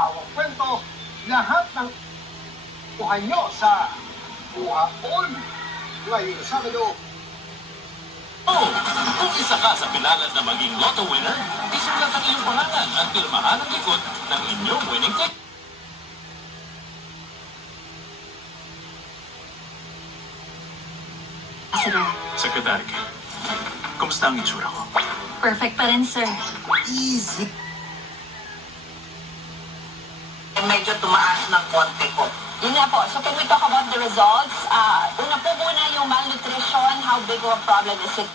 bawat kwento, lahat ng buhay nyo sa Buhaon. Ngayong Sabado, Oh, kung isa ka sa pinalad na maging lotto winner, isulat ang iyong pangalan at pirmahan ang likod ng inyong winning ticket. Sir, Secretary, kumusta ang itsura ko? perfect pa rin, sir. easy. Medyo tumaas ng konti po. Yun nga po. So, can we talk about the results? Una po muna yung malnutrition. How big of a problem is it?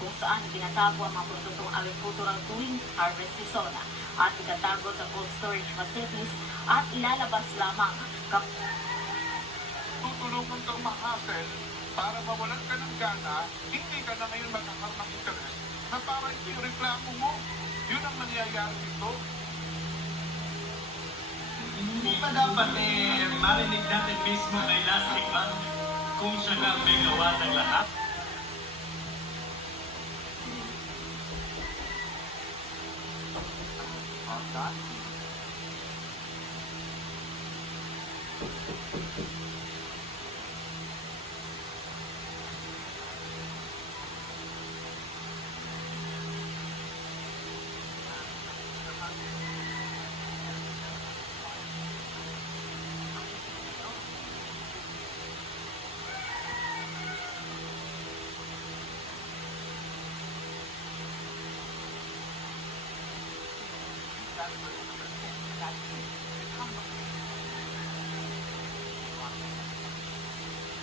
Kung saan tinatago ang mga produktong agricultural tuwing harvest season at itatago sa cold storage facilities at ilalabas lamang Tutulungan kang mahasel para mawalan ka ng gana, hindi ka na ngayon magkakaroon ng interest na para ito yung reklamo mo. Yun ang nangyayari dito. Hindi pa dapat marinig natin mismo kay Lasting Man kung siya na may gawa ng lahat.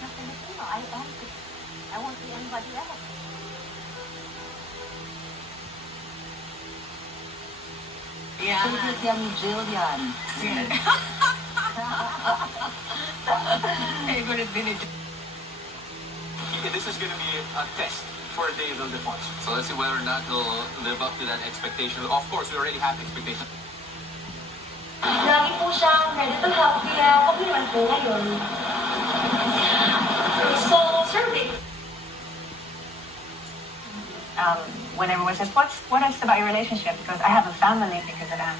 na Filipino. I am. I won't be anybody else. Favorite yan ni Jillian. Favorite din ni This is going to be a test for Dave Ildefonso. So let's see whether or not he'll live up to that expectation. Of course, we already have expectations. Lagi po siyang ready to help, kaya okay naman po ngayon. So, survey. When everyone says, what is about your relationship? Because I have a family because of that.